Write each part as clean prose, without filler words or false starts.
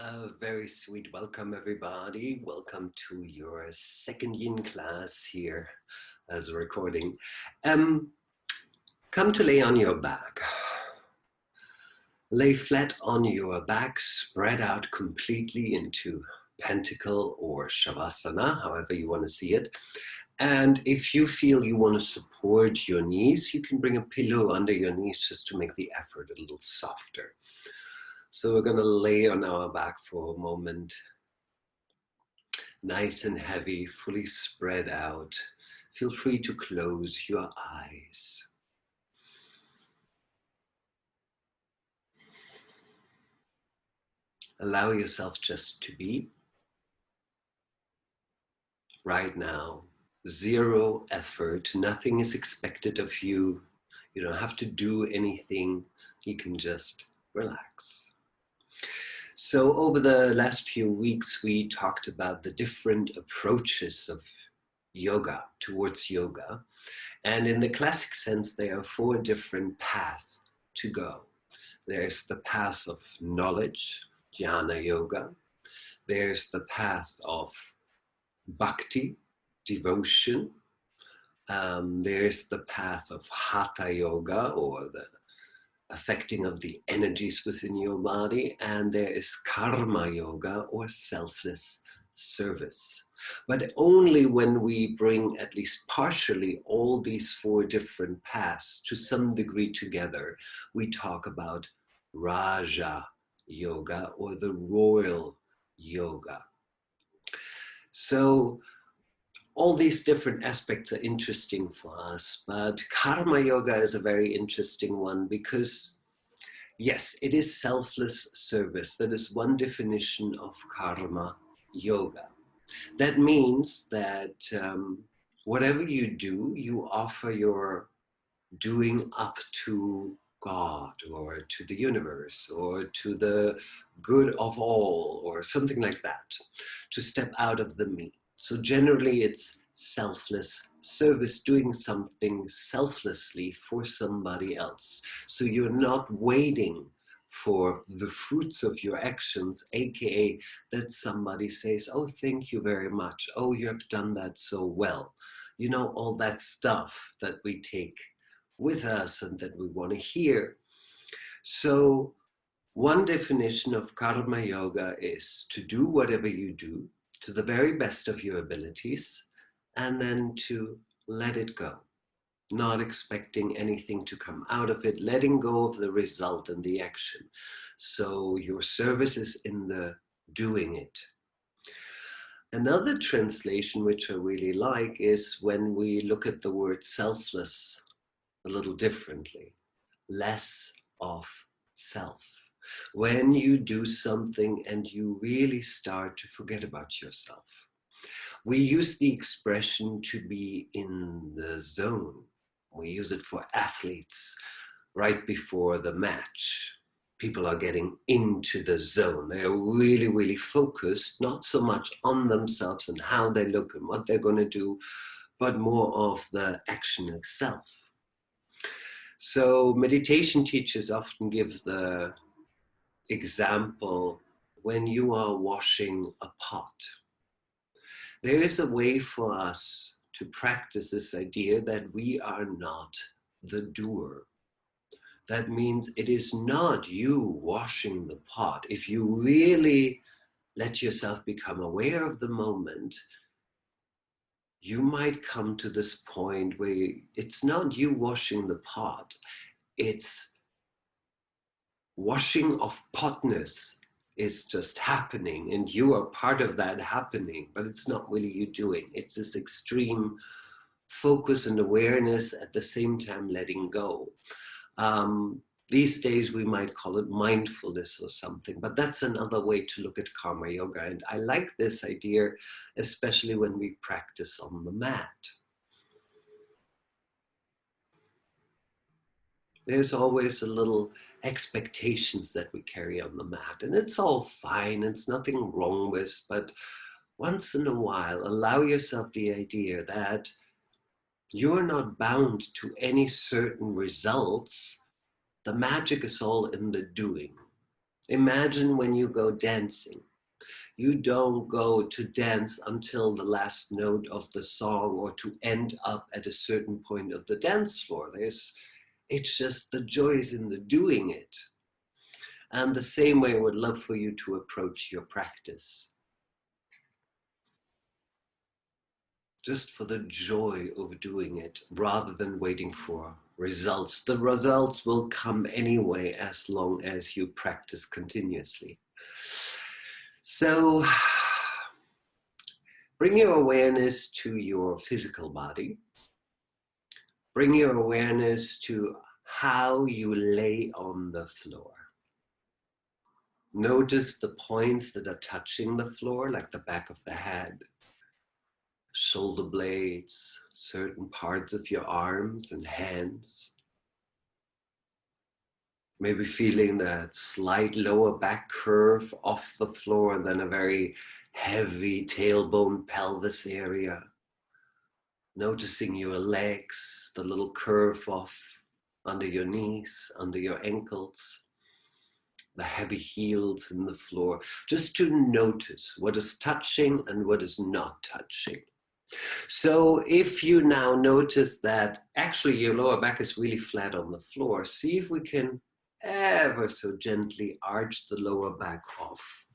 A very sweet welcome, everybody. Welcome to your second yin class here as a recording. Um, Come to lay on your back. Lay flat on your back, spread out completely into pentacle or shavasana, however you want to see it. And if you feel you want to support your knees, you can bring a pillow under your knees just to make the effort a little softer. So we're going to lay on our back for a moment. Nice and heavy, fully spread out. Feel free to close your eyes. Allow yourself just to be right now. Zero effort. Nothing is expected of you. You don't have to do anything. You can just relax. So over the last few weeks, we talked about the different approaches of yoga, towards yoga. And in the classic sense, there are four different paths to go. There's the path of knowledge, jnana yoga. There's the path of bhakti, devotion. There's the path of hatha yoga, or the affecting of the energies within your body. And there is karma yoga, or selfless service. But only when we bring at least partially all these four different paths to some degree together, we talk about Raja Yoga, or the royal yoga. So all these different aspects are interesting for us, but Karma Yoga is a very interesting one because, yes, it is selfless service. That is one definition of Karma Yoga. That means that whatever you do, you offer your doing up to God or to the universe or to the good of all or something like that, to step out of the me. So generally it's selfless service, doing something selflessly for somebody else. So you're not waiting for the fruits of your actions, aka that somebody says, oh, thank you very much. Oh, you have done that so well. You know, all that stuff that we take with us and that we want to hear. So one definition of karma yoga is to do whatever you do to the very best of your abilities and then to let it go, not expecting anything to come out of it, letting go of the result and the action. So your service is in the doing it. Another translation, which I really like, is when we look at the word selfless a little differently. Less of self. When you do something and you really start to forget about yourself. We use the expression to be in the zone. We use it for athletes right before the match. People are getting into the zone. They're really, really focused, not so much on themselves and how they look and what they're going to do, but more of the action itself. So meditation teachers often give the example when you are washing a pot. There is a way for us to practice this idea that we are not the doer. That means it is not you washing the pot. If you really let yourself become aware of the moment, you might come to this point where it's not you washing the pot, it's washing of potness is just happening and you are part of that happening, but it's not really you doing. It's this extreme focus and awareness at the same time letting go. These days we might call it mindfulness or something, but that's another way to look at karma yoga. And I like this idea, especially when we practice on the mat. There's always a little expectations that we carry on the mat, and it's all fine, it's nothing wrong with, but once in a while, allow yourself the idea that you're not bound to any certain results. The magic is all in the doing. Imagine when you go dancing. You don't go to dance until the last note of the song or to end up at a certain point of the dance floor. It's just the joy is in the doing it. And the same way I would love for you to approach your practice. Just for the joy of doing it rather than waiting for results. The results will come anyway as long as you practice continuously. So bring your awareness to your physical body. Bring your awareness to how you lay on the floor. Notice the points that are touching the floor, like the back of the head, shoulder blades, certain parts of your arms and hands. Maybe feeling that slight lower back curve off the floor and then a very heavy tailbone pelvis area. Noticing your legs, the little curve off under your knees, under your ankles, the heavy heels in the floor. Just to notice what is touching and what is not touching. So if you now notice that actually your lower back is really flat on the floor, see if we can ever so gently arch the lower back off.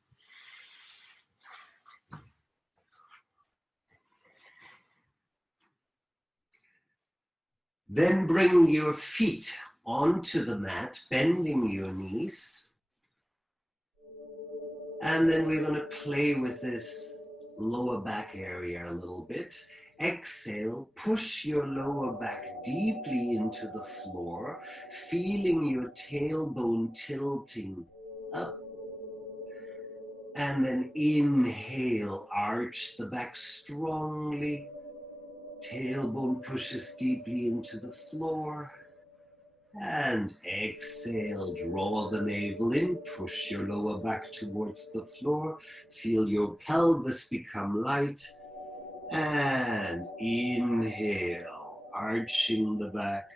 Then bring your feet onto the mat, bending your knees. And then we're going to play with this lower back area a little bit. Exhale, push your lower back deeply into the floor, feeling your tailbone tilting up. And then inhale, arch the back strongly. Tailbone pushes deeply into the floor. And exhale, draw the navel in, push your lower back towards the floor. Feel your pelvis become light. And inhale, arching the back.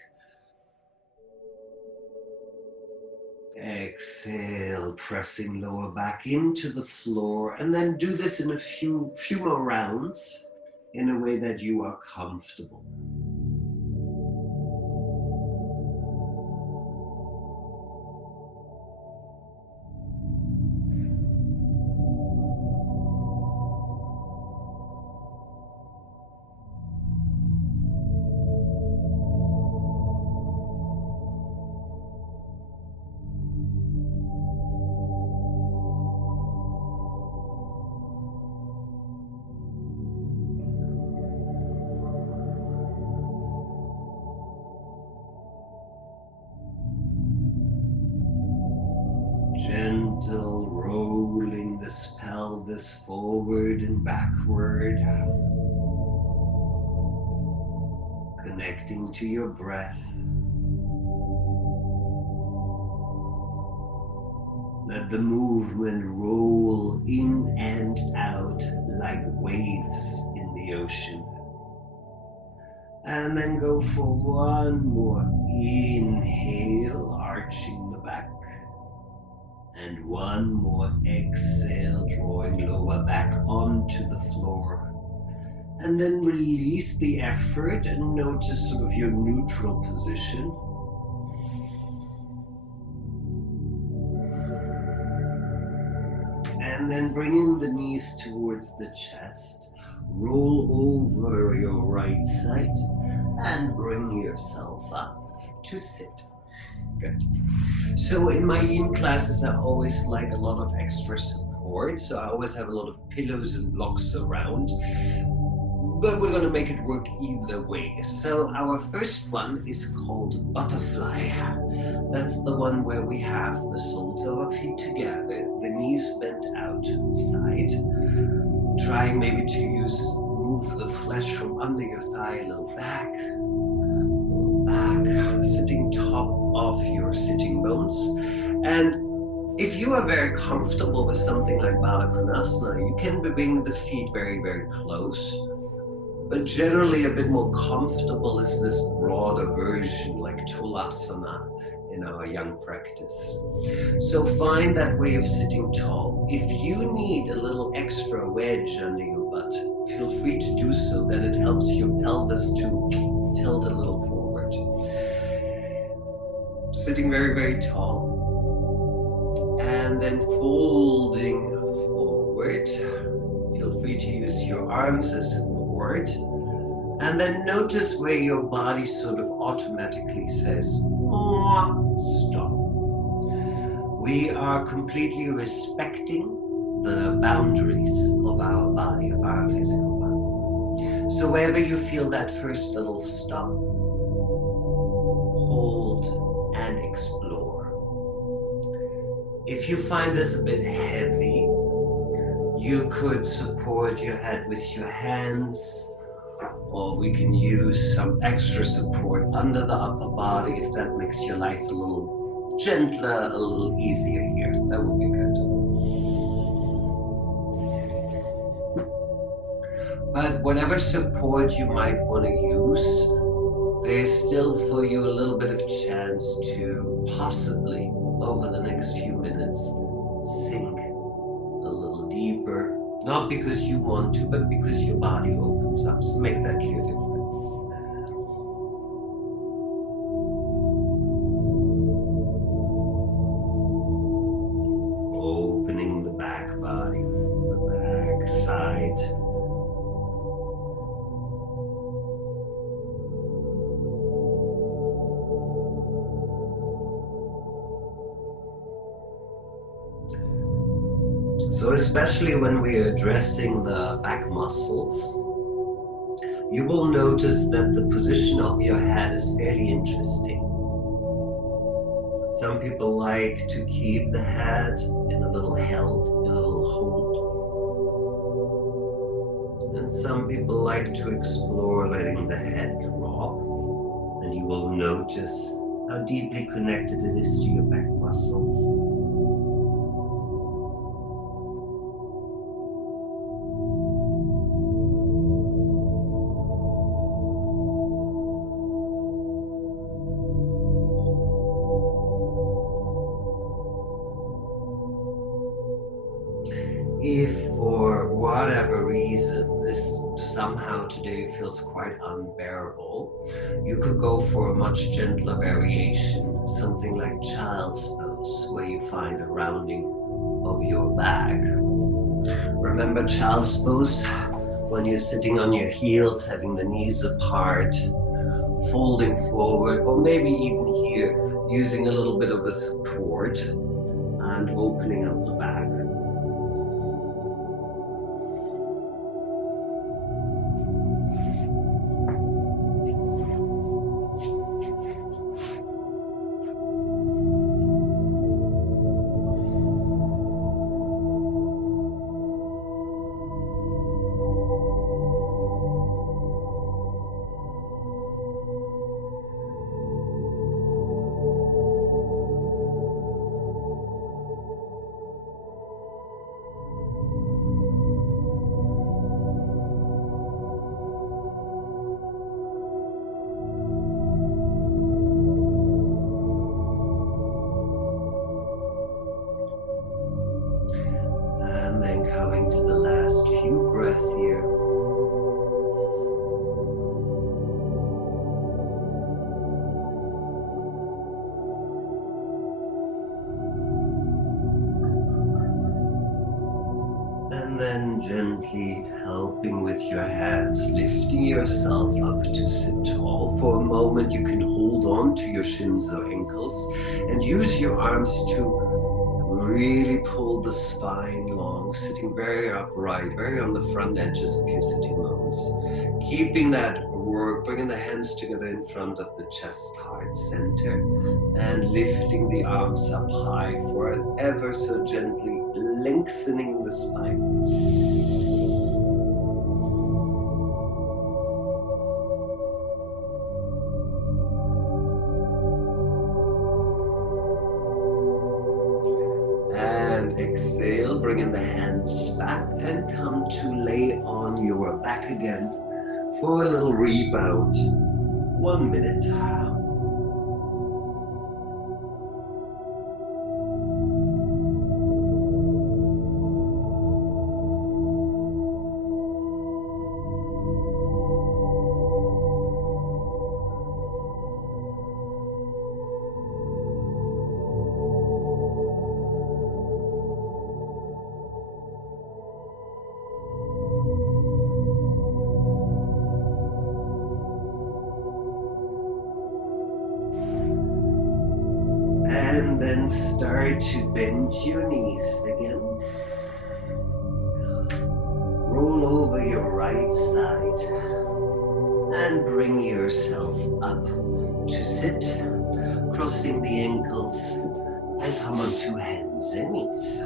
Exhale, pressing lower back into the floor. And then do this in a few more rounds in a way that you are comfortable. Gentle rolling this pelvis forward and backward. Connecting to your breath. Let the movement roll in and out like waves in the ocean. And then go for one more inhale, arching the back. And one more exhale, drawing lower back onto the floor. And then release the effort and notice sort of your neutral position. And then bring in the knees towards the chest. Roll over your right side and bring yourself up to sit. Good. So in my yin classes, I always like a lot of extra support. So I always have a lot of pillows and blocks around. But we're going to make it work either way. So our first one is called butterfly. That's the one where we have the soles of our feet together, the knees bent out to the side. Trying maybe to move the flesh from under your thigh a little back, sitting top of your sitting bones. And if you are very comfortable with something like Baddha Konasana, you can bring the feet very, very close. But generally a bit more comfortable is this broader version, like Tulasana in our young practice. So find that way of sitting tall. If you need a little extra wedge under your butt, feel free to do so, then it helps your pelvis to tilt a little forward. Sitting very, very tall. And then folding forward. Feel free to use your arms as support. And then notice where your body sort of automatically says, stop. We are completely respecting the boundaries of our body, of our physical body. So wherever you feel that first little stop, hold and explore. If you find this a bit heavy, you could support your head with your hands, or we can use some extra support under the upper body if that makes your life a little gentler, a little easier here. That would be good. But whatever support you might want to use, there's still for you a little bit of chance to possibly, over the next few minutes, sink a little deeper. Not because you want to, but because your body opens up. So make that clear difference. Opening the back body, the back side. So especially when we are addressing the back muscles, you will notice that the position of your head is fairly interesting. Some people like to keep the head in a little held, in a little hold. And some people like to explore letting the head drop. And you will notice how deeply connected it is to your back muscles. If for whatever reason this somehow today feels quite unbearable, you could go for a much gentler variation, something like child's pose, where you find a rounding of your back. Remember child's pose? When you're sitting on your heels, having the knees apart, folding forward, or maybe even here, using a little bit of a support and opening up the back. And then coming to the last few breaths here. And then gently helping with your hands, lifting yourself up to sit tall. For a moment you can hold on to your shins or ankles and use your arms to really pull the spine long, sitting very upright, very on the front edges of your sitting bones. Keeping that work, bringing the hands together in front of the chest, heart center, and lifting the arms up high for an ever so gently lengthening the spine. And exhale, bringing the hands back and come to lay on your back again for a little rebound. 1 minute. And then start to bend your knees again. Roll over your right side and bring yourself up to sit, crossing the ankles and come onto hands and knees.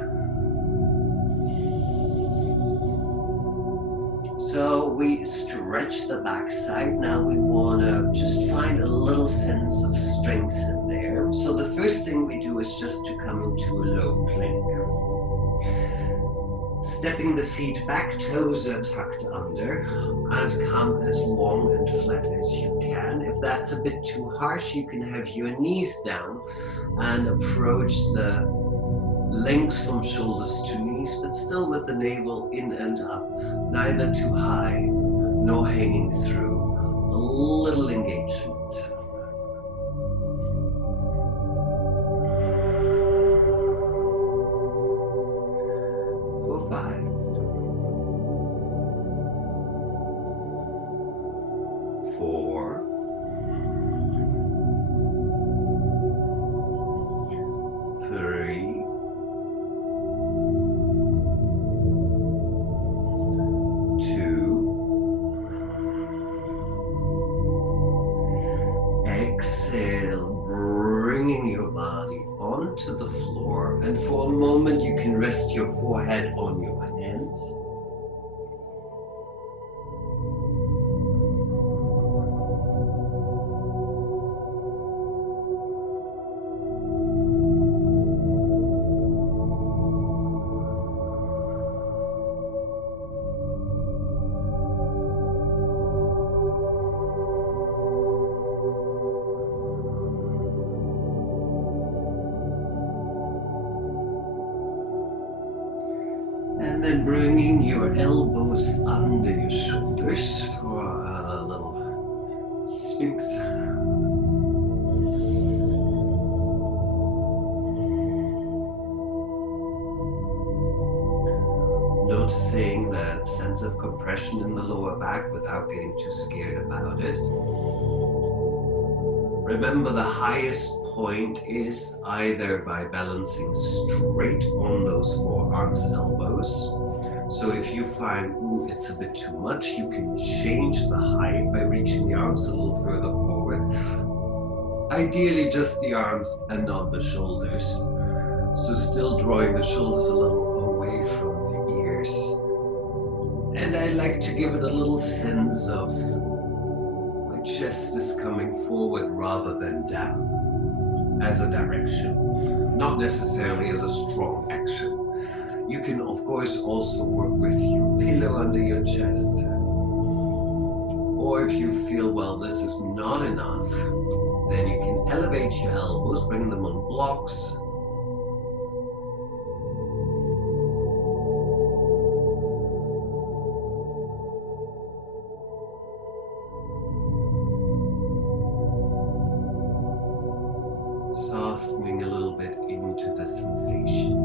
So we stretch the backside. Now we want to just find a little sense of strength in there. So the first thing we do is just to come into a low plank. Stepping the feet back, toes are tucked under, and come as long and flat as you can. If that's a bit too harsh, you can have your knees down and approach the lengths from shoulders to knees, but still with the navel in and up. Neither too high, nor hanging through. A little engagement. For 5. 4. 3. 2. Exhale, bringing your body onto the floor, and for a moment you can rest your forehead on your hands. And then bringing your elbows under your shoulders for a little sphinx. Noticing that sense of compression in the lower back without getting too scared about it. Remember, the highest point is either by balancing straight on those forearms, elbows. So if you find, ooh, it's a bit too much, you can change the height by reaching the arms a little further forward. Ideally just the arms and not the shoulders. So still drawing the shoulders a little away from the ears. And I like to give it a little sense of my chest is coming forward rather than down as a direction, not necessarily as a strong action. You can, of course, also work with your pillow under your chest. Or if you feel, well, this is not enough, then you can elevate your elbows, bring them on blocks. Softening a little bit into the sensation.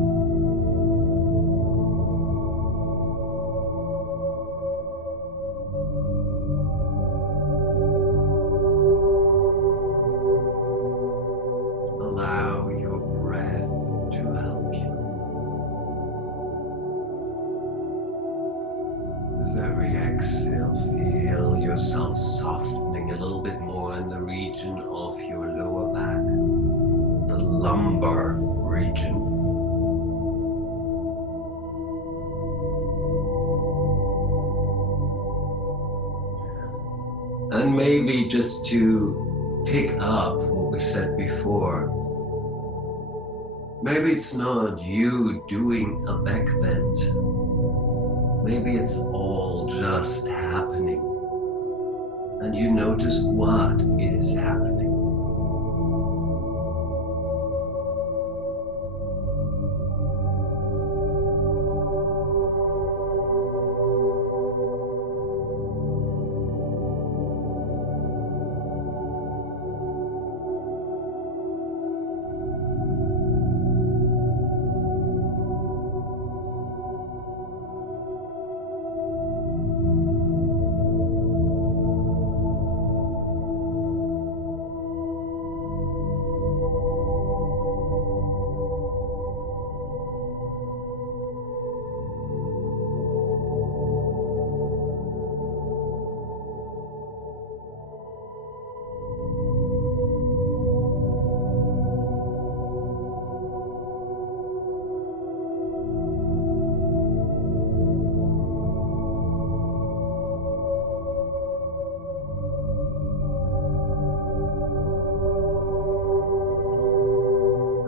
Allow your breath to help you. As every exhale, feel yourself softening a little bit more in the region of your lower back, the lumbar region. And maybe just to pick up what we said before, maybe it's not you doing a back bend. Maybe it's all just happening. and you notice what is happening.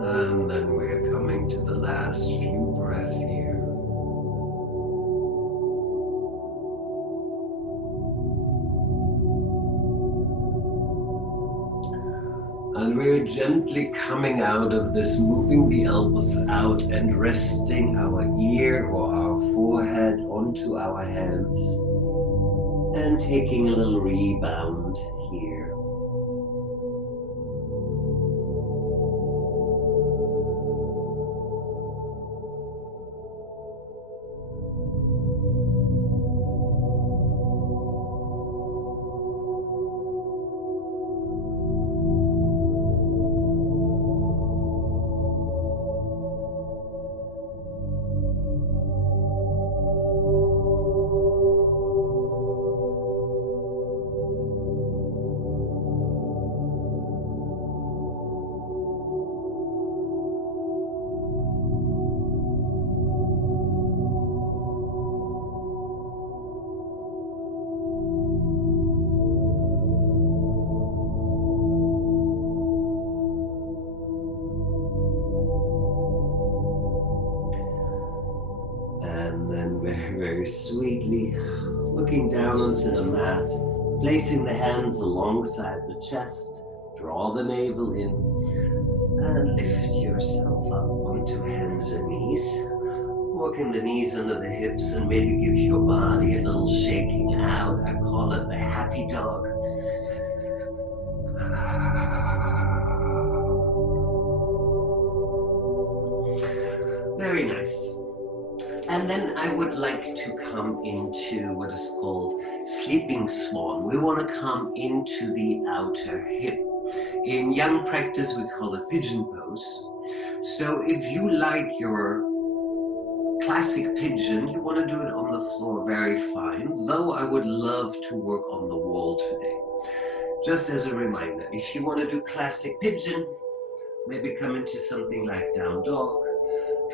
And then we're coming to the last few breaths here. And we're gently coming out of this, moving the elbows out and resting our ear or our forehead onto our hands. And taking a little rebound here. Very sweetly looking down onto the mat, placing the hands alongside the chest, draw the navel in, and lift yourself up onto hands and knees. Walking the knees under the hips and maybe give your body a little shaking out. I call it the happy dog. Very nice. And then I would like to come into what is called sleeping swan. We want to come into the outer hip. In young practice, we call it pigeon pose. So if you like your classic pigeon, you want to do it on the floor, very fine. Though I would love to work on the wall today. Just as a reminder, if you want to do classic pigeon, maybe come into something like down dog.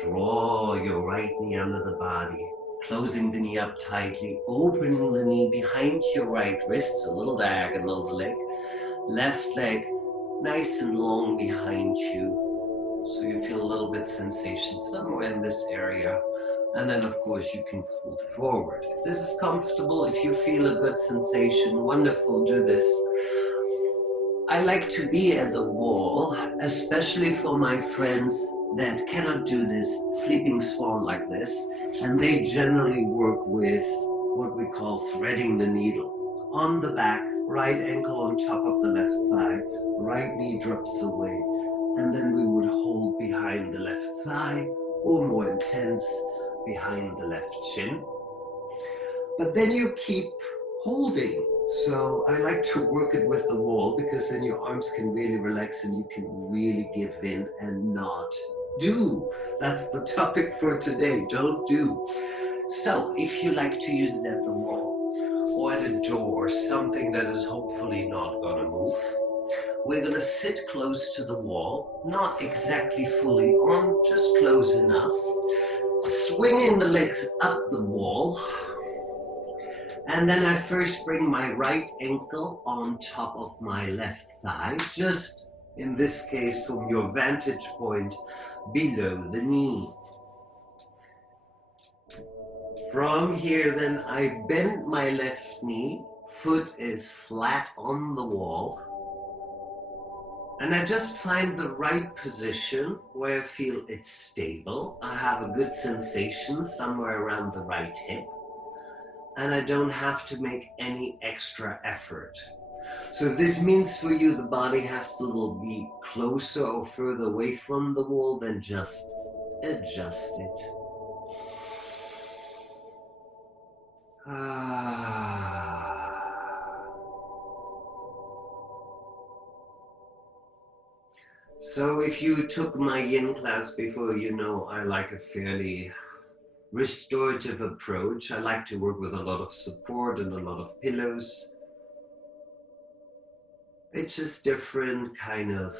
Draw your right knee under the body, closing the knee up tightly, opening the knee behind your right wrist, a little diagonal of the leg. Left leg nice and long behind you, so you feel a little bit sensation somewhere in this area. And then, of course, you can fold forward. If this is comfortable, if you feel a good sensation, wonderful, do this. I like to be at the wall, especially for my friends that cannot do this sleeping swan like this, and they generally work with what we call threading the needle. On the back, right ankle on top of the left thigh, right knee drops away, and then we would hold behind the left thigh, or more intense, behind the left shin. But then you keep holding. So I like to work it with the wall, because then your arms can really relax and you can really give in and not do. That's the topic for today, don't do. So if you like to use it at the wall or at a door, something that is hopefully not gonna move, we're gonna sit close to the wall, not exactly fully on, just close enough, swinging the legs up the wall. And then I first bring my right ankle on top of my left thigh, just in this case from your vantage point below the knee. From here then I bend my left knee foot is flat on the wall. And I just find the right position where I feel it's stable. I have a good sensation somewhere around the right hip. And I don't have to make any extra effort. So if this means for you the body has to be closer or further away from the wall, then just adjust it. So if you took my yin class before, you know I like a fairly restorative approach. I like to work with a lot of support and a lot of pillows. It's just different kind of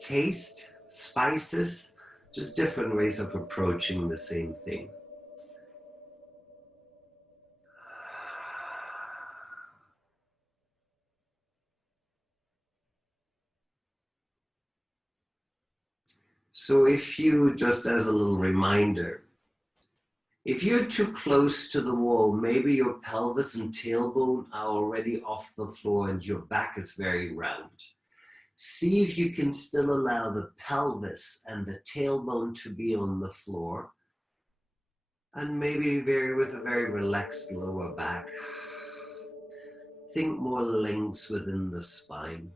taste, spices, just different ways of approaching the same thing. So if you, just as a little reminder, if you're too close to the wall, maybe your pelvis and tailbone are already off the floor and your back is very round. See if you can still allow the pelvis and the tailbone to be on the floor, and maybe with a very relaxed lower back. Think more links within the spine.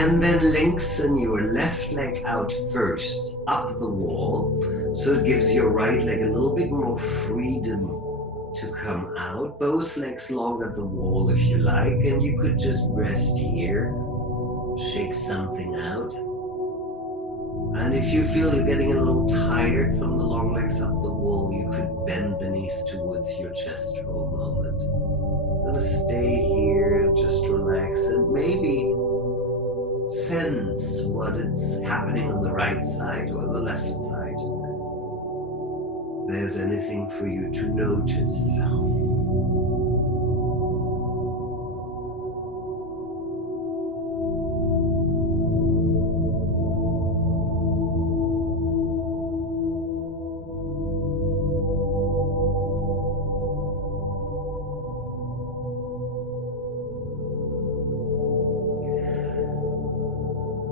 And then lengthen your left leg out first, up the wall. So it gives your right leg a little bit more freedom to come out. Both legs long at the wall if you like, and you could just rest here, shake something out. And if you feel you're getting a little tired from the long legs up the wall, you could bend the knees towards your chest for a moment. I'm gonna stay here and just relax and maybe sense what is happening on the right side or the left side. If there's anything for you to notice.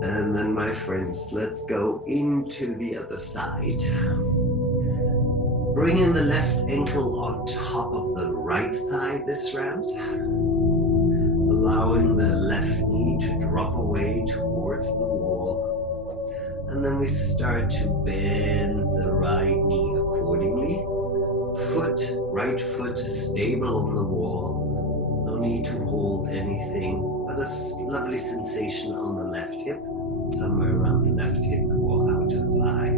And then, my friends, let's go into the other side. Bring in the left ankle on top of the right thigh this round, allowing the left knee to drop away towards the wall. And then we start to bend the right knee accordingly. Right foot stable on the wall. No need to hold anything, but a lovely sensation on the left hip, somewhere around the left hip or outer thigh.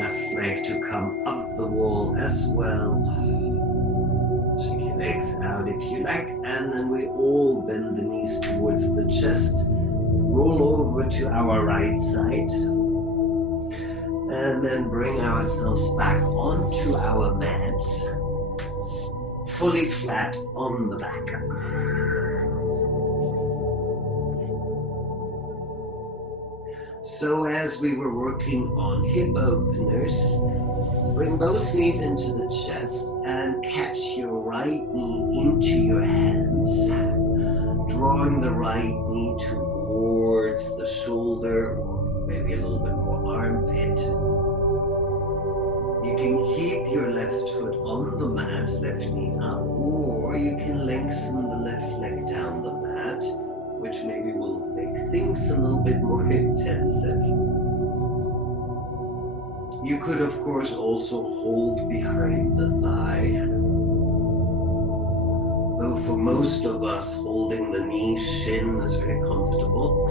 left leg to come up the wall as well. Shake your legs out if you like, and then we all bend the knees towards the chest. Roll over to our right side. And then bring ourselves back onto our mats. Fully flat on the back. So as we were working on hip openers, bring both knees into the chest and catch your right knee into your hands, drawing the right knee towards the shoulder or maybe a little bit more armpit. You can keep your left foot on the mat, left knee up, or you can lengthen the left leg down the mat, which maybe will make things a little bit more intensive. You could, of course, also hold behind the thigh. Though for most of us, holding the knee shin is very comfortable.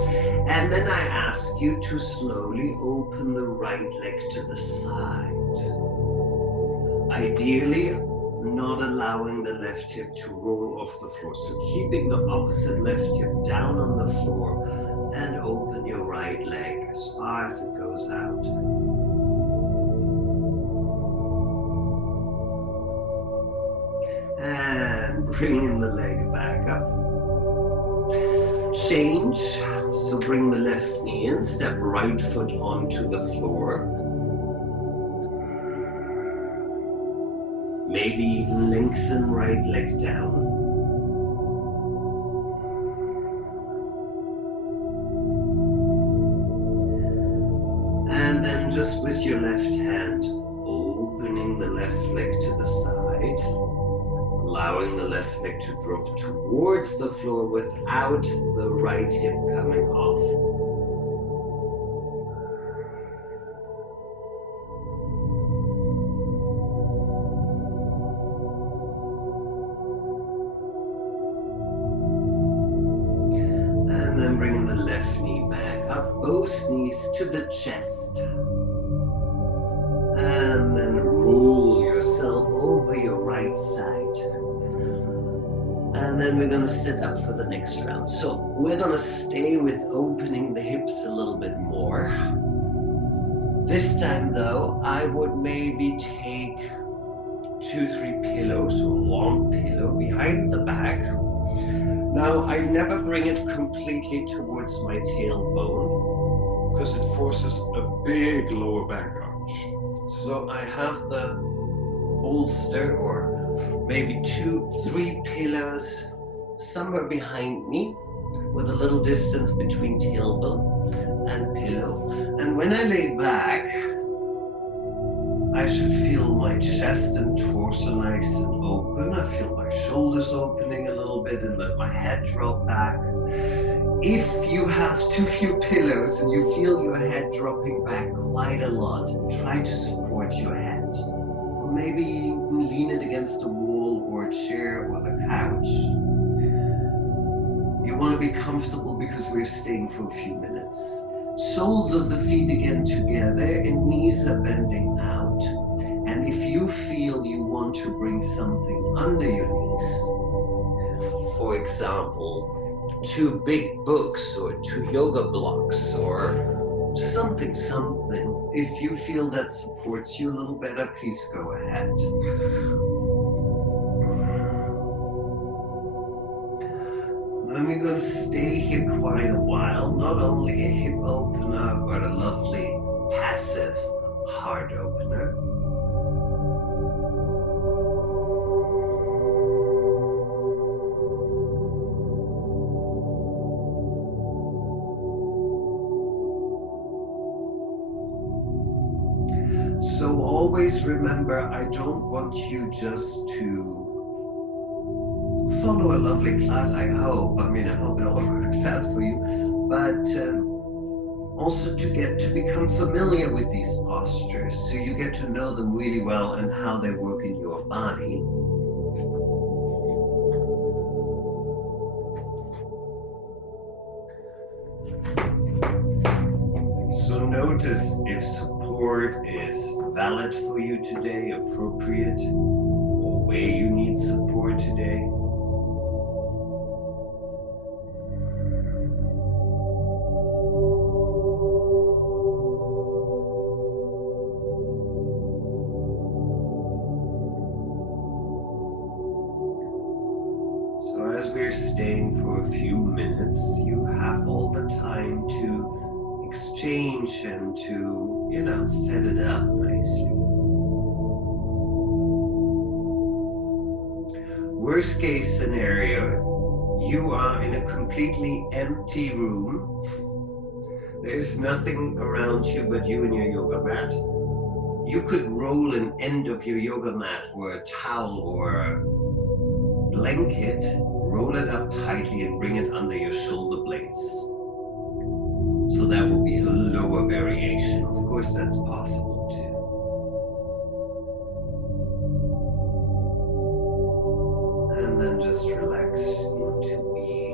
And then I ask you to slowly open the right leg to the side. Ideally, not allowing the left hip to roll off the floor. So keeping the opposite left hip down on the floor and open your right leg as far as it goes out. And bring the leg back up. Change, so bring the left knee in, step right foot onto the floor. Maybe even lengthen right leg down. And then just with your left hand, opening the left leg to the side, allowing the left leg to drop towards the floor without the right hip coming off. And then bringing the left knee back up, both knees to the chest. And then roll yourself over your right side. And then we're going to sit up for the next round. So we're going to stay with opening the hips a little bit more. This time though, I would maybe take 2-3 pillows or long pillow behind the back. Now I never bring it completely towards my tailbone because it forces a big lower back arch. So I have the bolster or maybe 2-3 pillows somewhere behind me with a little distance between tailbone and pillow. And when I lay back, I should feel my chest and torso nice and open. I feel my shoulders opening a little bit and let my head drop back. If you have too few pillows and you feel your head dropping back quite a lot, try to support your head. Or maybe even lean it against a wall or a chair or the couch. You want to be comfortable because we're staying for a few minutes. Soles of the feet again together and knees are bending out. And if you feel you want to bring something under your knees, for example, 2 big books or 2 yoga blocks or something. If you feel that supports you a little better, please go ahead. And we're going to stay here quite a while. Not only a hip opener, but a lovely passive heart opener. So always remember, I don't want you just to follow a lovely class, I hope. I hope it all works out for you. But also to become familiar with these postures so you get to know them really well and how they work in your body. So notice if support support is valid for you today, appropriate, or where you need support today. So as we're staying for a few minutes, you have all the time to exchange and to, set it up nicely. Worst case scenario, you are in a completely empty room. There's nothing around you but you and your yoga mat. You could roll an end of your yoga mat or a towel or a blanket, roll it up tightly and bring it under your shoulder blades. So that will be a lower variation. Of course, that's possible too. And then just relax into being.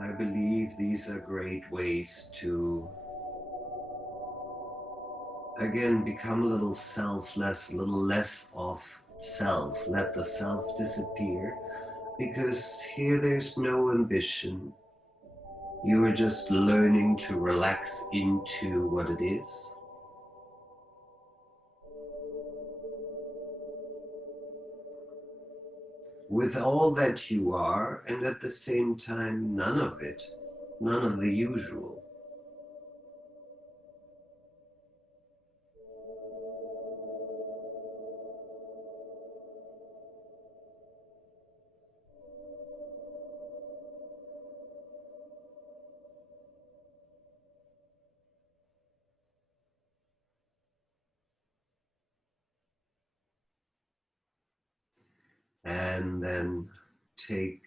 I believe these are great ways to, again, become a little selfless, a little less of self. Let the self disappear, because here there's no ambition. You are just learning to relax into what it is. With all that you are, and at the same time, none of it, none of the usual. And then take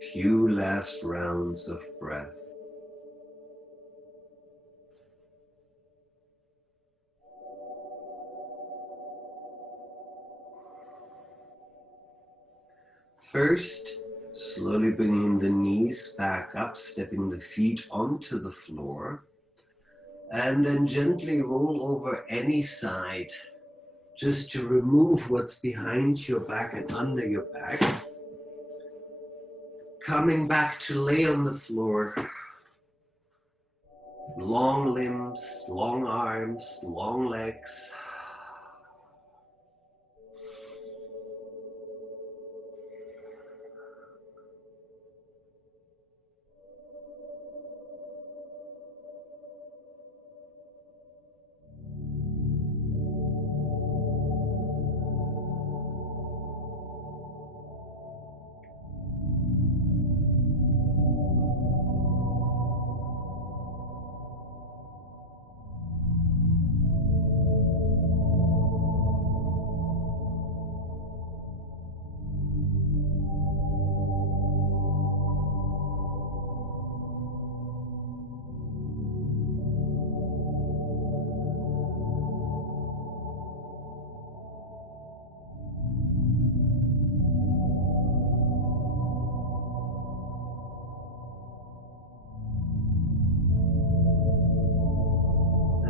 a few last rounds of breath. First, slowly bringing the knees back up, stepping the feet onto the floor, and then gently roll over any side just to remove what's behind your back and under your back. Coming back to lay on the floor Long limbs, long arms, long legs.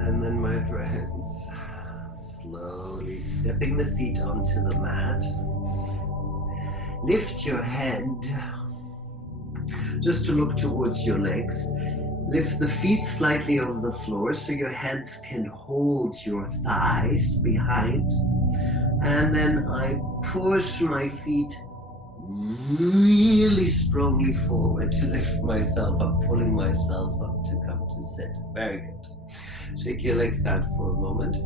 And then, my friends, slowly stepping the feet onto the mat. Lift your head just to look towards your legs. Lift the feet slightly over the floor so your hands can hold your thighs behind. And then I push my feet really strongly forward to lift myself up, pulling myself up to come to sit. Very good. Shake your legs out for a moment.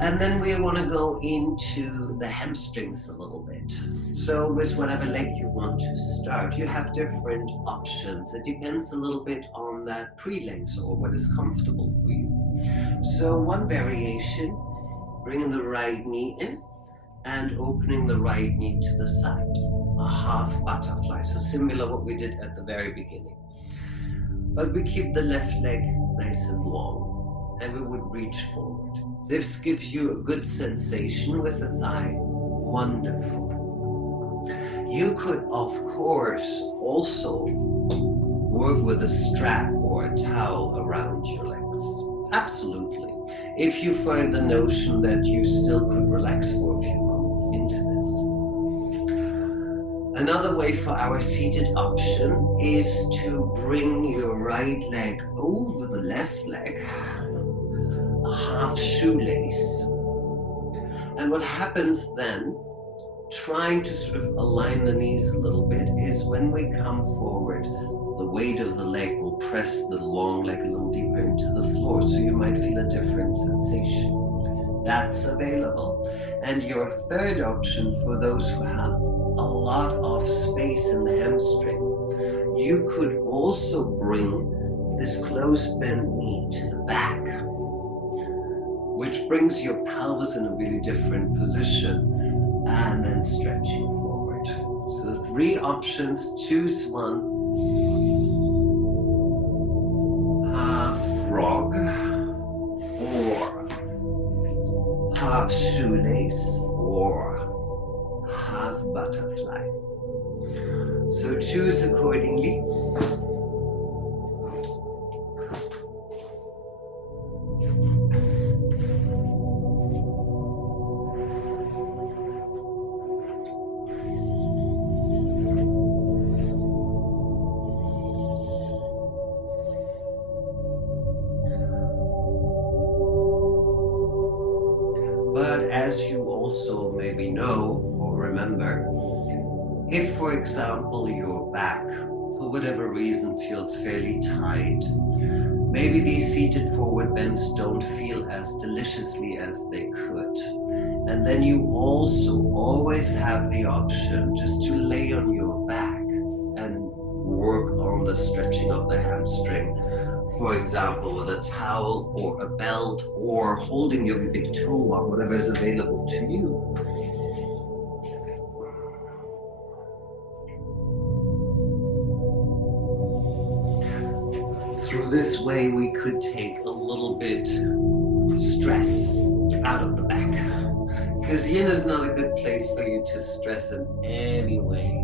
And then we want to go into the hamstrings a little bit. So with whatever leg you want to start, you have different options. It depends a little bit on that pre-length or what is comfortable for you. So one variation, bringing the right knee in and opening the right knee to the side. A half butterfly, so similar what we did at the very beginning. But we keep the left leg nice and long, and we would reach forward. This gives you a good sensation with the thigh. Wonderful. You could, of course, also work with a strap or a towel around your legs. Absolutely. If you find the notion that you still could relax for a few moments into this. Another way for our seated option is to bring your right leg over the left leg, a half shoelace. And what happens then, trying to sort of align the knees a little bit, is when we come forward, the weight of the leg will press the long leg a little deeper into the floor, so you might feel a different sensation. That's available. And your third option for those who have a lot of space in the hamstring, you could also bring this closed bent knee to the back, which brings your pelvis in a really different position, and then stretching forward. So 3 options, choose one. Half frog or half shoelace or half butterfly. So choose accordingly. But as you also maybe know or remember, if, for example, your back, for whatever reason, feels fairly tight, maybe these seated forward bends don't feel as deliciously as they could. And then you also always have the option just to lay on your back and work on the stretching of the hamstring. For example, with a towel or a belt or holding your big toe or whatever is available to you. Through this way, we could take a little bit stress out of the back, because yin is not a good place for you to stress in any way.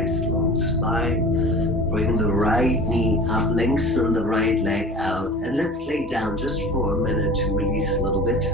nice long spine. Bring the right knee up, lengthen the right leg out, and let's lay down just for a minute to release a little bit.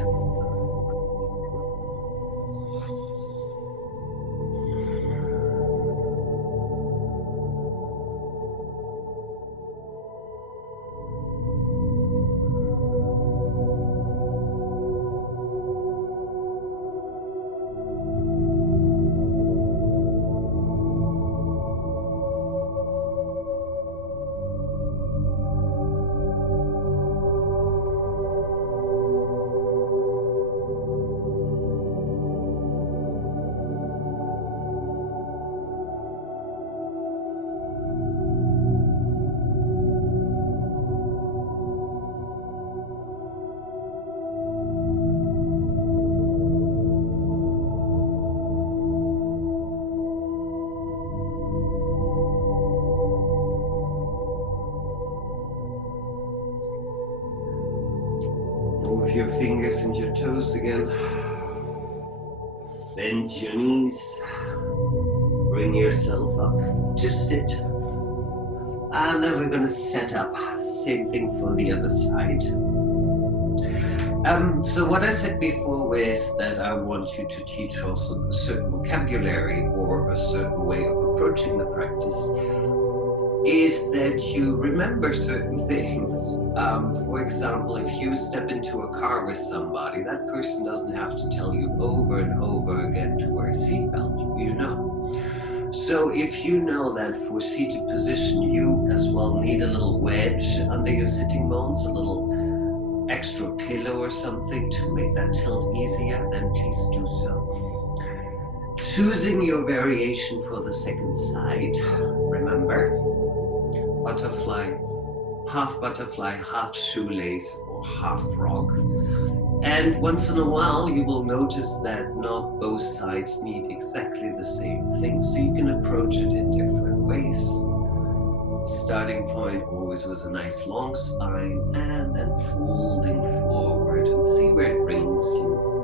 Move your fingers and your toes again. Bend your knees. Bring yourself up to sit. And then we're going to set up. Same thing for the other side. So what I said before is that I want you to teach also a certain vocabulary or a certain way of approaching the practice, is that you remember certain things. For example, if you step into a car with somebody, that person doesn't have to tell you over and over again to wear a seatbelt, you know. So if you know that for seated position, you as well need a little wedge under your sitting bones, a little extra pillow or something to make that tilt easier, then please do so. Choosing your variation for the second side, remember, butterfly, half shoelace, or half frog. And once in a while, you will notice that not both sides need exactly the same thing, so you can approach it in different ways. Starting point always was a nice long spine, and then folding forward and see where it brings you.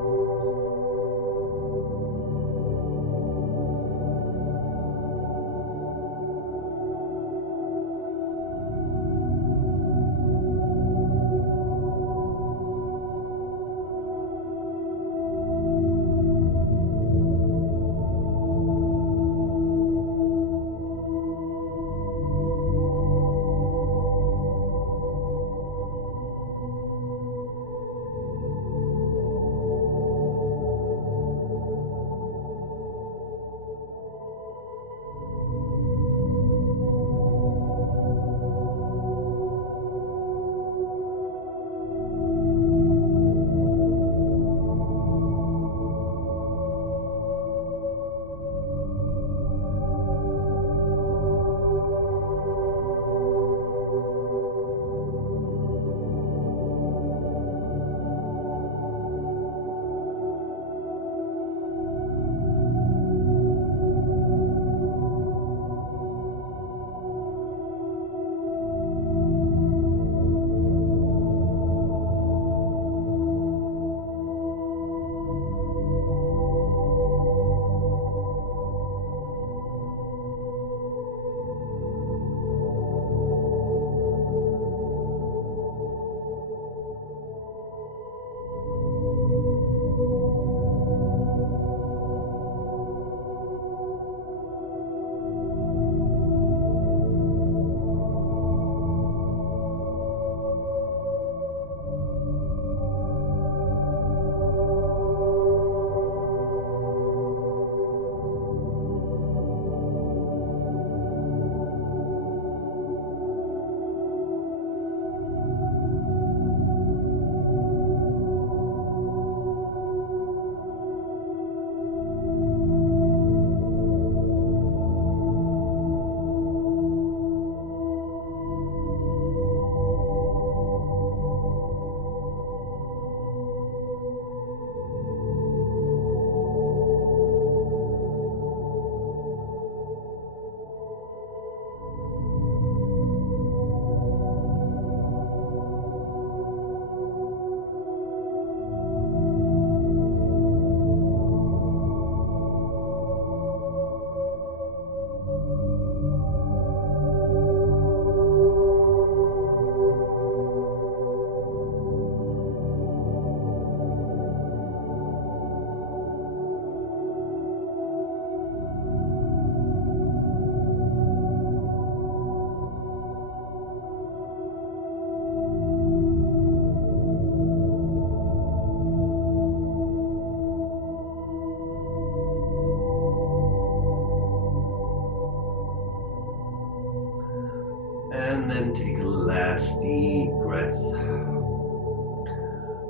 And then take a last deep breath.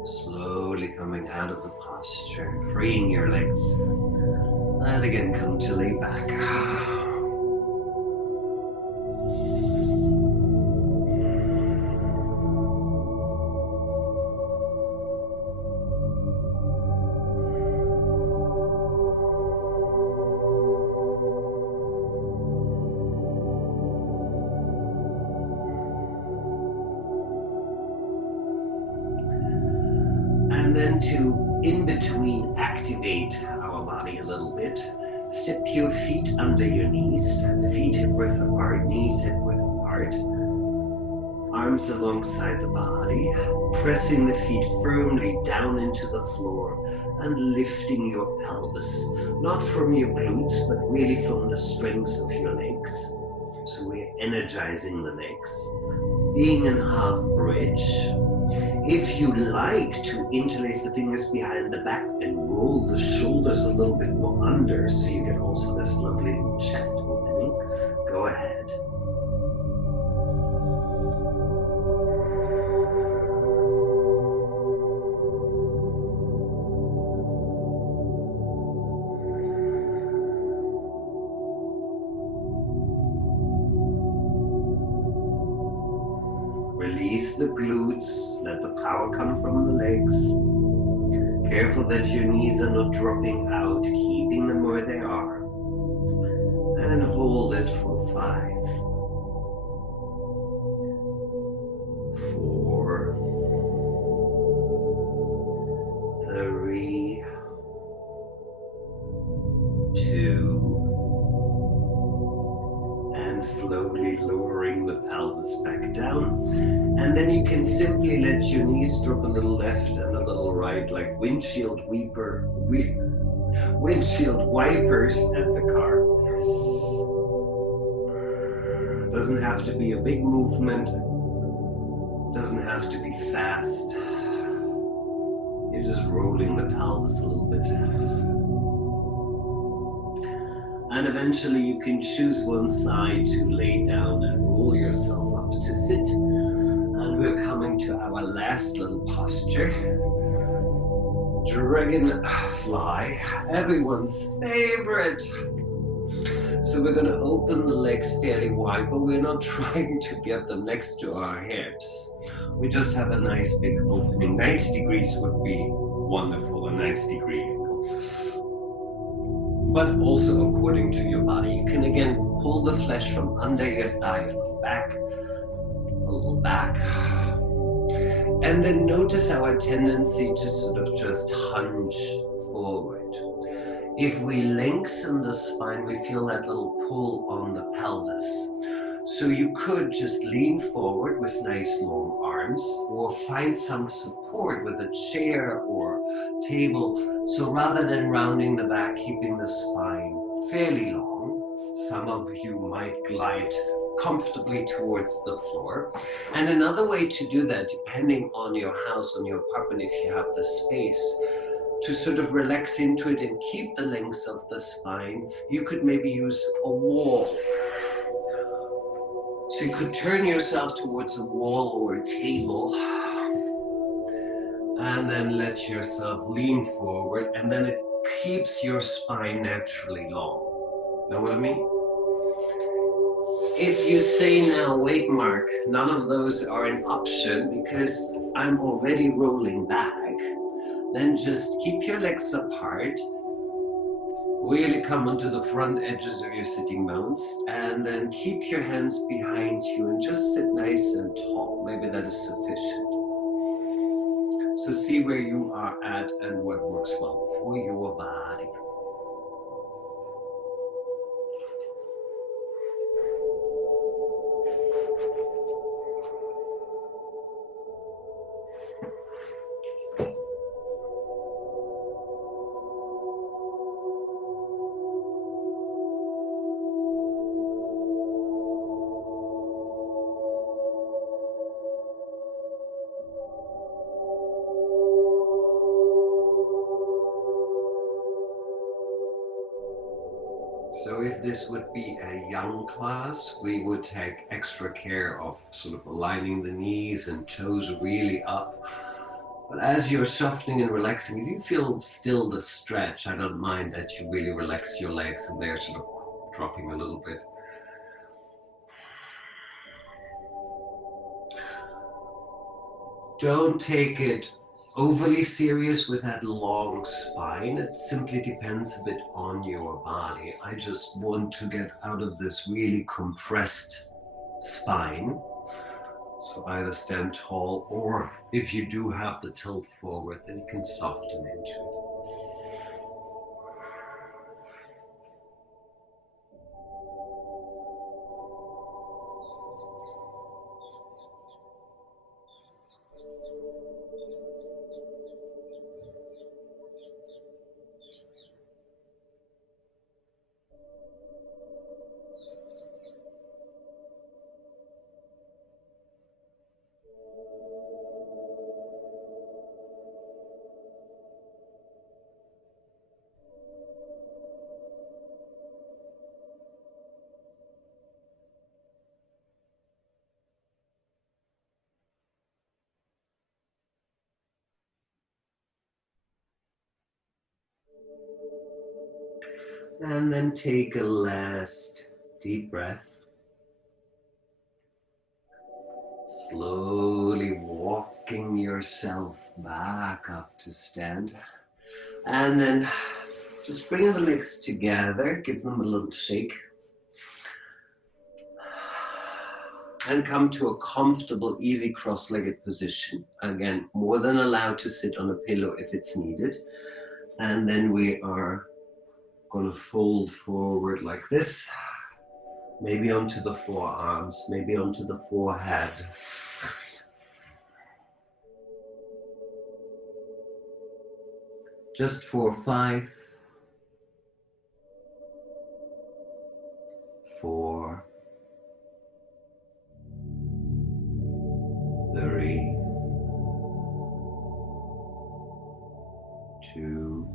Slowly coming out of the posture, freeing your legs. And again, come to lay back. And then to, in between, activate our body a little bit. Step your feet under your knees, feet hip width apart, knees hip width apart. Arms alongside the body, pressing the feet firmly down into the floor and lifting your pelvis, not from your glutes, but really from the strengths of your legs. So we're energizing the legs. Being in half bridge. If you like to interlace the fingers behind the back and roll the shoulders a little bit more under so you get also this lovely little chest opening, go ahead. Release the glutes, let the power come from the legs. Careful that your knees are not dropping out, keeping them where they are. And hold it for 5, 4, 3, 2, and slowly lowering the pelvis back down. And then you can simply let your knees drop a little left and a little right, like windshield wipers at the car. It doesn't have to be a big movement. It doesn't have to be fast. You're just rolling the pelvis a little bit. And eventually you can choose one side to lay down and roll yourself up to sit. And we're coming to our last little posture. Dragonfly, everyone's favorite. So we're going to open the legs fairly wide, but we're not trying to get them next to our hips. We just have a nice big opening. 90 degrees would be wonderful, a 90-degree angle. But also according to your body. You can again pull the flesh from under your thigh a little back. And then notice our tendency to sort of just hunch forward. If we lengthen the spine, we feel that little pull on the pelvis. So you could just lean forward with nice long arms, or find some support with a chair or table. So rather than rounding the back, keeping the spine fairly long, some of you might glide comfortably towards the floor. And another way to do that, depending on your house, on your apartment, if you have the space, to sort of relax into it and keep the length of the spine, you could maybe use a wall. So you could turn yourself towards a wall or a table and then let yourself lean forward, and then it keeps your spine naturally long. Know what I mean? If you say now, wait, Mark, none of those are an option because I'm already rolling back, then just keep your legs apart, really come onto the front edges of your sitting bones, and then keep your hands behind you and just sit nice and tall. Maybe that is sufficient. So see where you are at and what works well for your body. this would be a young class, we would take extra care of sort of aligning the knees and toes really up. But as you're softening and relaxing, if you feel still the stretch, I don't mind that you really relax your legs and they're sort of dropping a little bit. Don't take it overly serious with that long spine. It simply depends a bit on your body. I just want to get out of this really compressed spine. So either stand tall, or if you do have the tilt forward, then you can soften into it. And then take a last deep breath. Slowly walking yourself back up to stand. And then just bring the legs together, give them a little shake. And come to a comfortable, easy cross-legged position. Again, more than allowed to sit on a pillow if it's needed. And then we are going to fold forward like this. Maybe onto the forearms, maybe onto the forehead. Just for 5, 4, 3, 2,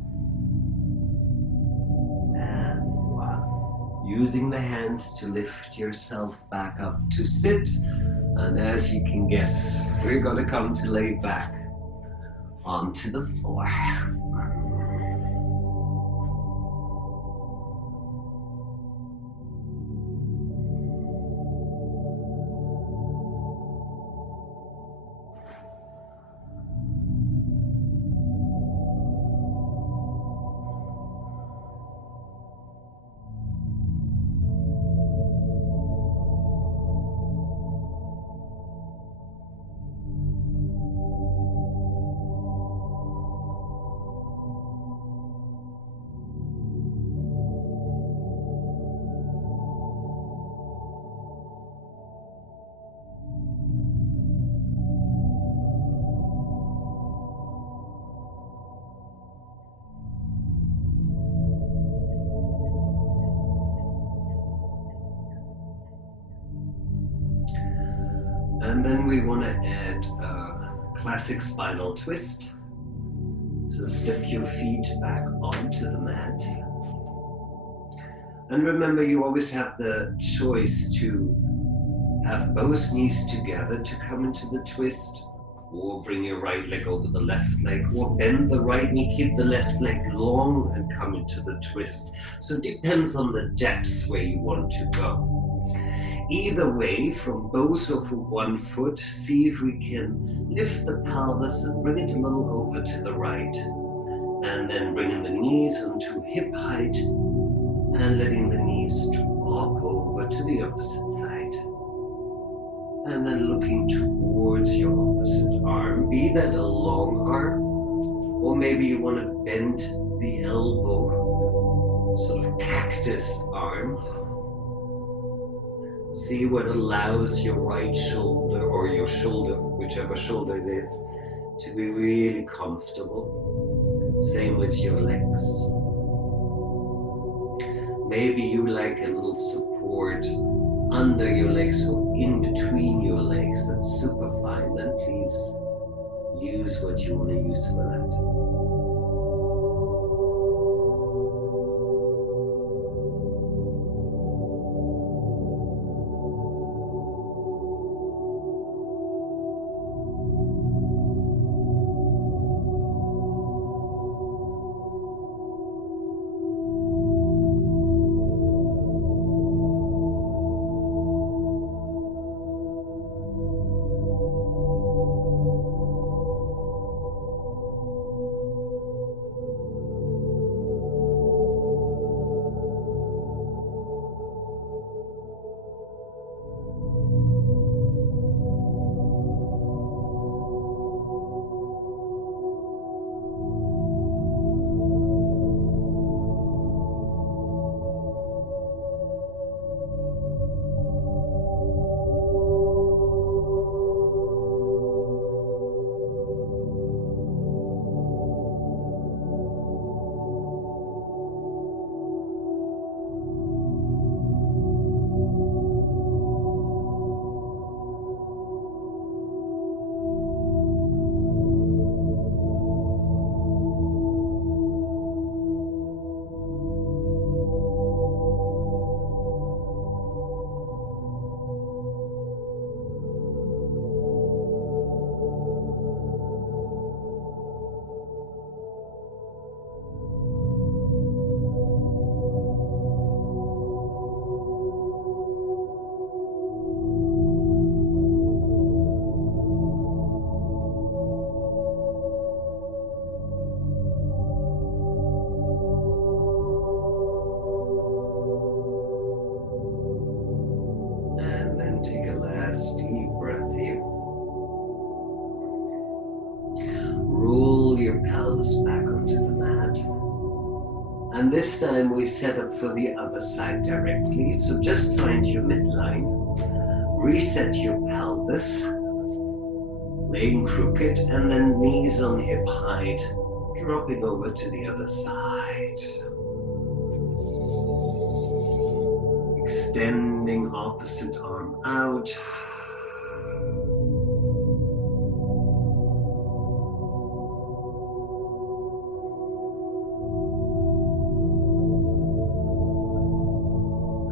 and 1. Using the hands to lift yourself back up to sit. And as you can guess, we're going to come to lay back onto the floor. And then we want to add a classic spinal twist. So step your feet back onto the mat. And remember, you always have the choice to have both knees together to come into the twist, or bring your right leg over the left leg, or bend the right knee, keep the left leg long and come into the twist. So it depends on the depths where you want to go. Either way, from both or from one foot, see if we can lift the pelvis and bring it a little over to the right. And then bringing the knees onto hip height and letting the knees drop over to the opposite side. And then looking towards your opposite arm, be that a long arm, or maybe you want to bend the elbow, sort of cactus arm. See what allows your right shoulder, or your shoulder, whichever shoulder it is, to be really comfortable. Same with your legs. Maybe you like a little support under your legs or in between your legs. That's super fine. Then please use what you want to use for that. And take a last deep breath here. Roll your pelvis back onto the mat. And this time we set up for the other side directly. So just find your midline. Reset your pelvis. Laying crooked, and then knees on hip height. Dropping over to the other side. Extending opposite arm out.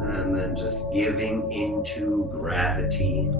And then just giving into gravity.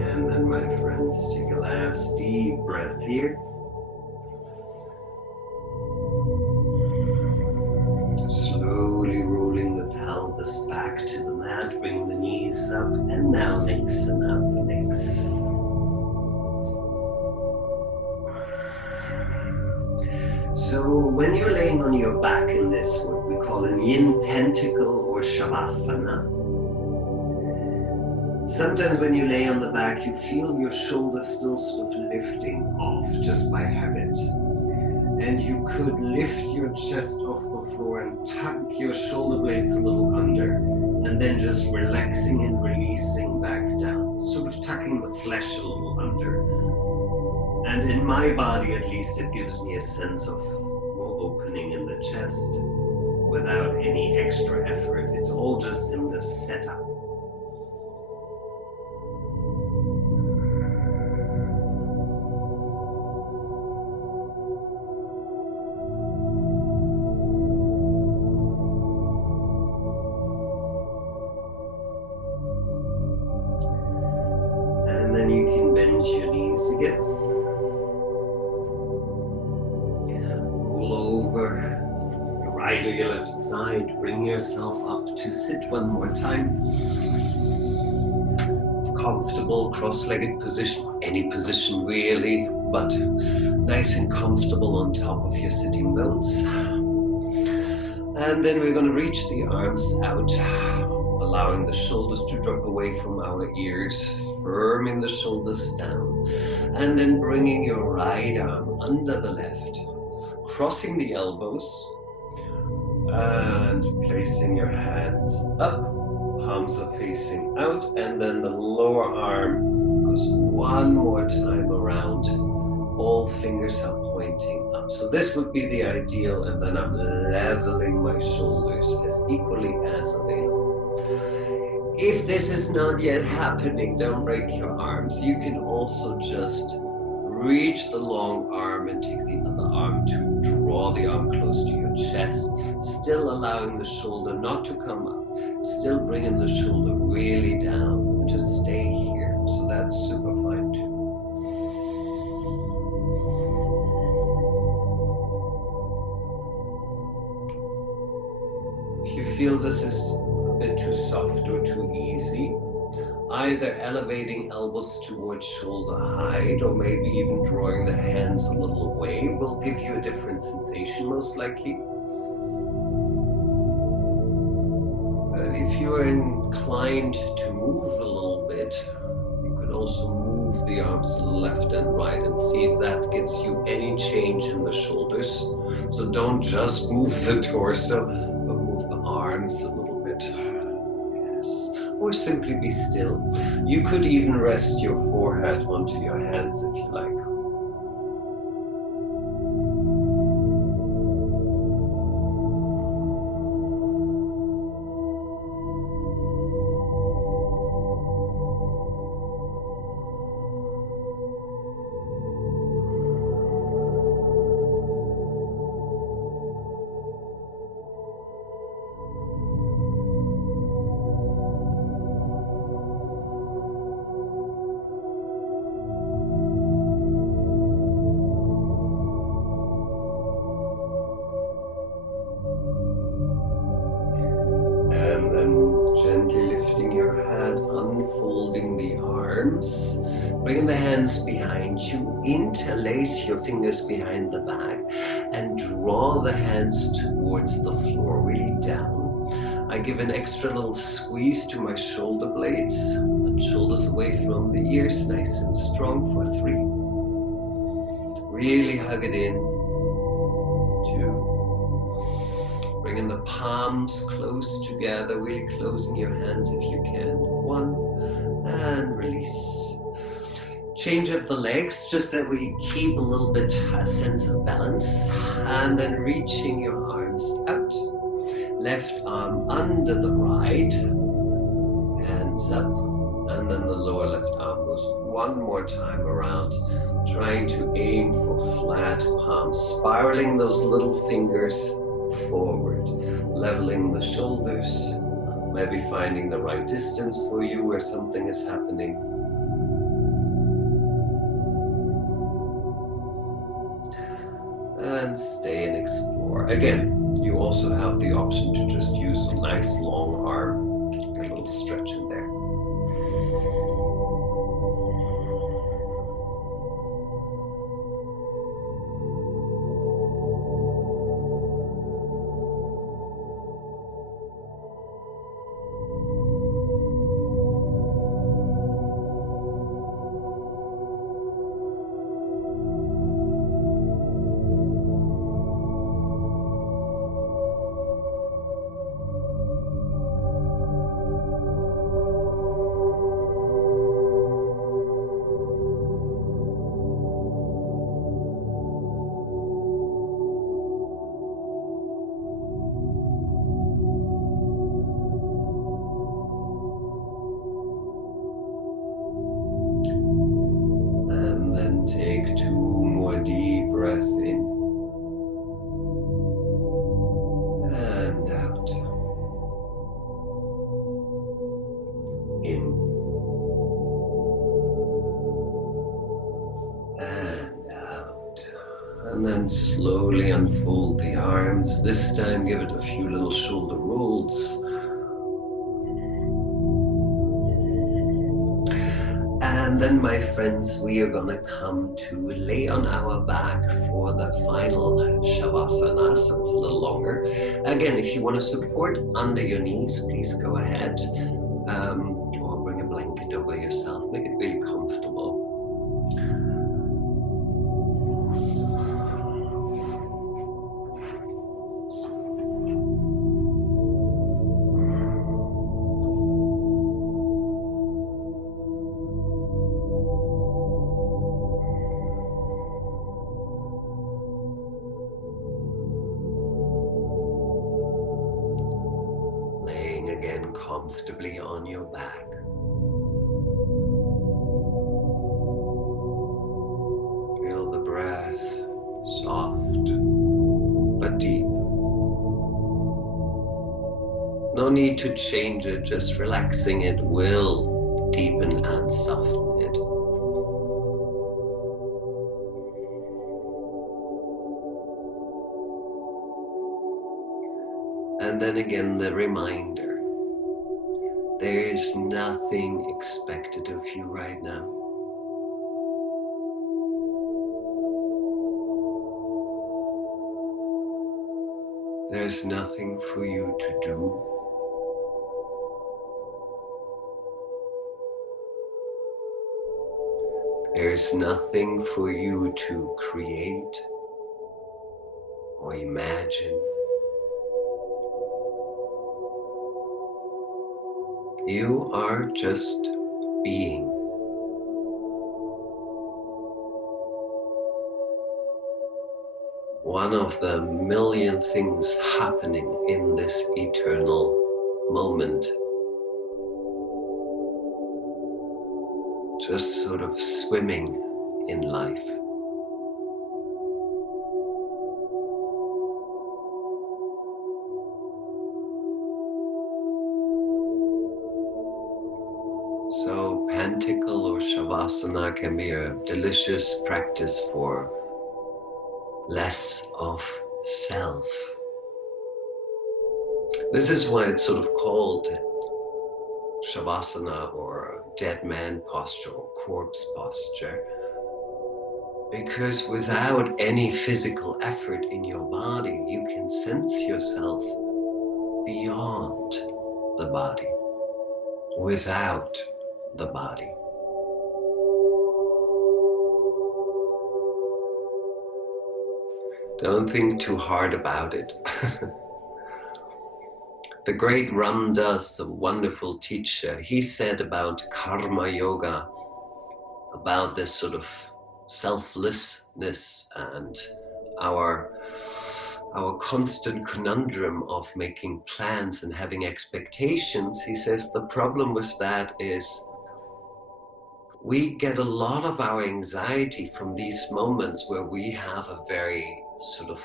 And then, my friends, take a last deep breath here. Slowly rolling the pelvis back to the mat, bring the knees up, and now lengthen out the legs. So when you're laying on your back in this, what we call an yin pentacle or shavasana, sometimes when you lay on the back, you feel your shoulders still sort of lifting off just by habit. And you could lift your chest off the floor and tuck your shoulder blades a little under, and then just relaxing and releasing back down, sort of tucking the flesh a little under. And in my body, at least, it gives me a sense of more opening in the chest without any extra effort. It's all just in the setup. And then you can bend your knees again. Roll over your right or your left side. Bring yourself up to sit one more time. Comfortable cross-legged position, any position really, but nice and comfortable on top of your sitting bones. And then we're going to reach the arms out, allowing the shoulders to drop away from our ears, firming the shoulders down, and then bringing your right arm under the left, crossing the elbows, and place facing your hands up, palms are facing out, and then the lower arm goes one more time around. All fingers are pointing up. So this would be the ideal, and then I'm leveling my shoulders as equally as available. If this is not yet happening, don't break your arms. You can also just reach the long arm and take the other arm to draw the arm close to your chest, still allowing the shoulder not to come up, still bringing the shoulder really down, and just stay here. So that's super fine too. If you feel this is a bit too soft or too easy, either elevating elbows towards shoulder height or maybe even drawing the hands a little away will give you a different sensation most likely. But if you are inclined to move a little bit, you could also move the arms left and right and see if that gives you any change in the shoulders. So don't just move the torso, but move the arms a little bit. Yes. Or simply be still. You could even rest your forehead onto your hands if you like. And then gently lifting your head, unfolding the arms, bringing the hands behind you, interlace your fingers behind the back, and draw the hands towards the floor, really down. I give an extra little squeeze to my shoulder blades, and shoulders away from the ears, nice and strong for 3. Really hug it in. 2. Bringing the palms close together, really closing your hands if you can. 1, and release. Change up the legs, just that we keep a little bit a sense of balance. And then reaching your arms out. Left arm under the right, hands up. And then the lower left arm goes one more time around, trying to aim for flat palms, spiraling those little fingers forward, leveling the shoulders, maybe finding the right distance for you where something is happening. And stay and explore. Again, you also have the option to just use a nice long arm, get a little stretch in there. Take 2 more deep breaths in and out. In and out. And then slowly unfold the arms. This time give it a few little shoulder rolls. And then, my friends, we are gonna come to lay on our back for the final Shavasana, so it's a little longer. Again, if you want to support under your knees, please go ahead, or bring a blanket over yourself, make it really comfortable. again comfortably on your back. Feel the breath, soft but deep. No need to change it, just relaxing it will deepen and soften it. And then again, the reminder, there is nothing expected of you right now. There's nothing for you to do. There's nothing for you to create or imagine. You are just being. One of the million things happening in this eternal moment. Just sort of swimming in life. So Pentacle or Shavasana can be a delicious practice for less of self. This is why it's sort of called Shavasana or dead man posture or corpse posture, because without any physical effort in your body, you can sense yourself beyond the body, without the body. Don't think too hard about it. The great Ram Dass, the wonderful teacher, he said about karma yoga, about this sort of selflessness and our constant conundrum of making plans and having expectations. He says the problem with that is we get a lot of our anxiety from these moments where we have a very sort of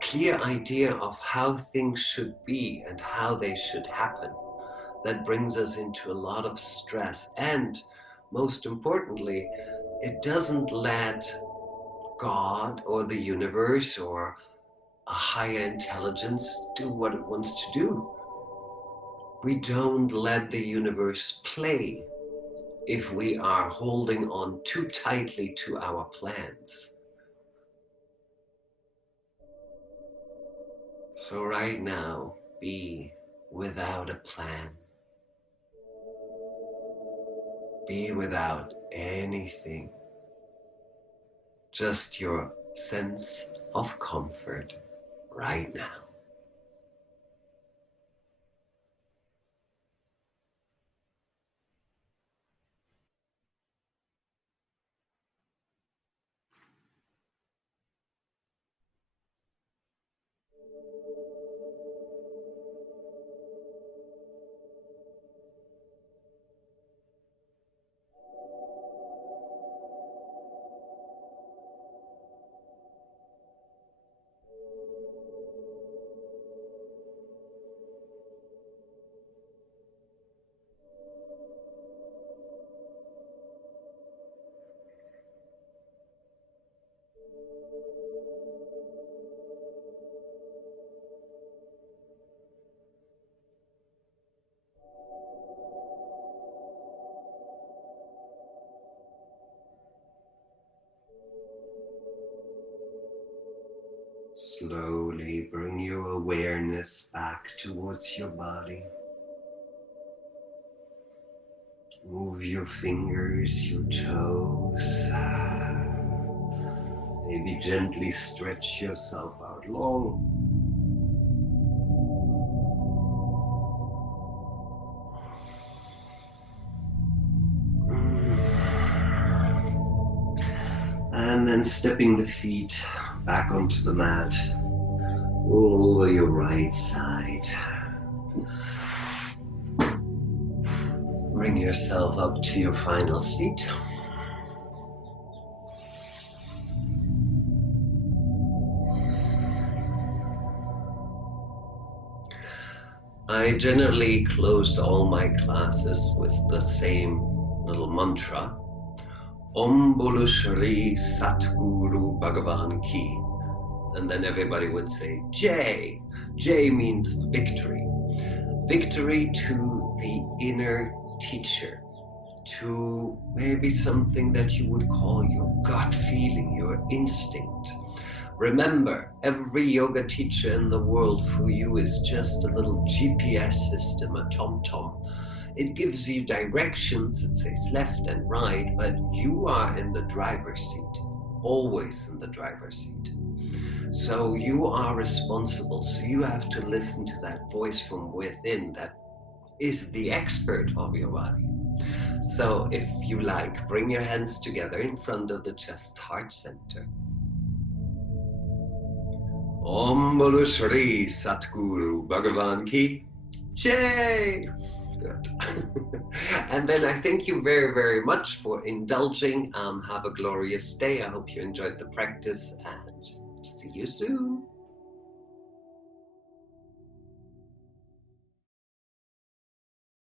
clear idea of how things should be and how they should happen. That brings us into a lot of stress, and most importantly, it doesn't let God or the universe or a higher intelligence do what it wants to do. We don't let the universe play if we are holding on too tightly to our plans. So right now, be without a plan. Be without anything. Just your sense of comfort right now. Slowly bring your awareness back towards your body. Move your fingers, your toes. Maybe gently stretch yourself out long. And then stepping the feet back onto the mat, all over your right side. Bring yourself up to your final seat. I generally close all my classes with the same little mantra, Om Bolo Shri Satguru Bhagavan Ki. And then everybody would say Jai. Jai means victory. Victory to the inner teacher, to maybe something that you would call your gut feeling, your instinct. Remember, every yoga teacher in the world for you is just a little GPS system, a tom-tom. It gives you directions, it says left and right, but you are in the driver's seat, always in the driver's seat. So you are responsible, so you have to listen to that voice from within that is the expert of your body. So if you like, bring your hands together in front of the chest heart center. Om Bolo Shri Satguru Bhagavan Ki Jai. Good. And then I thank you very, very much for indulging. Have a glorious day. I hope you enjoyed the practice and see you soon.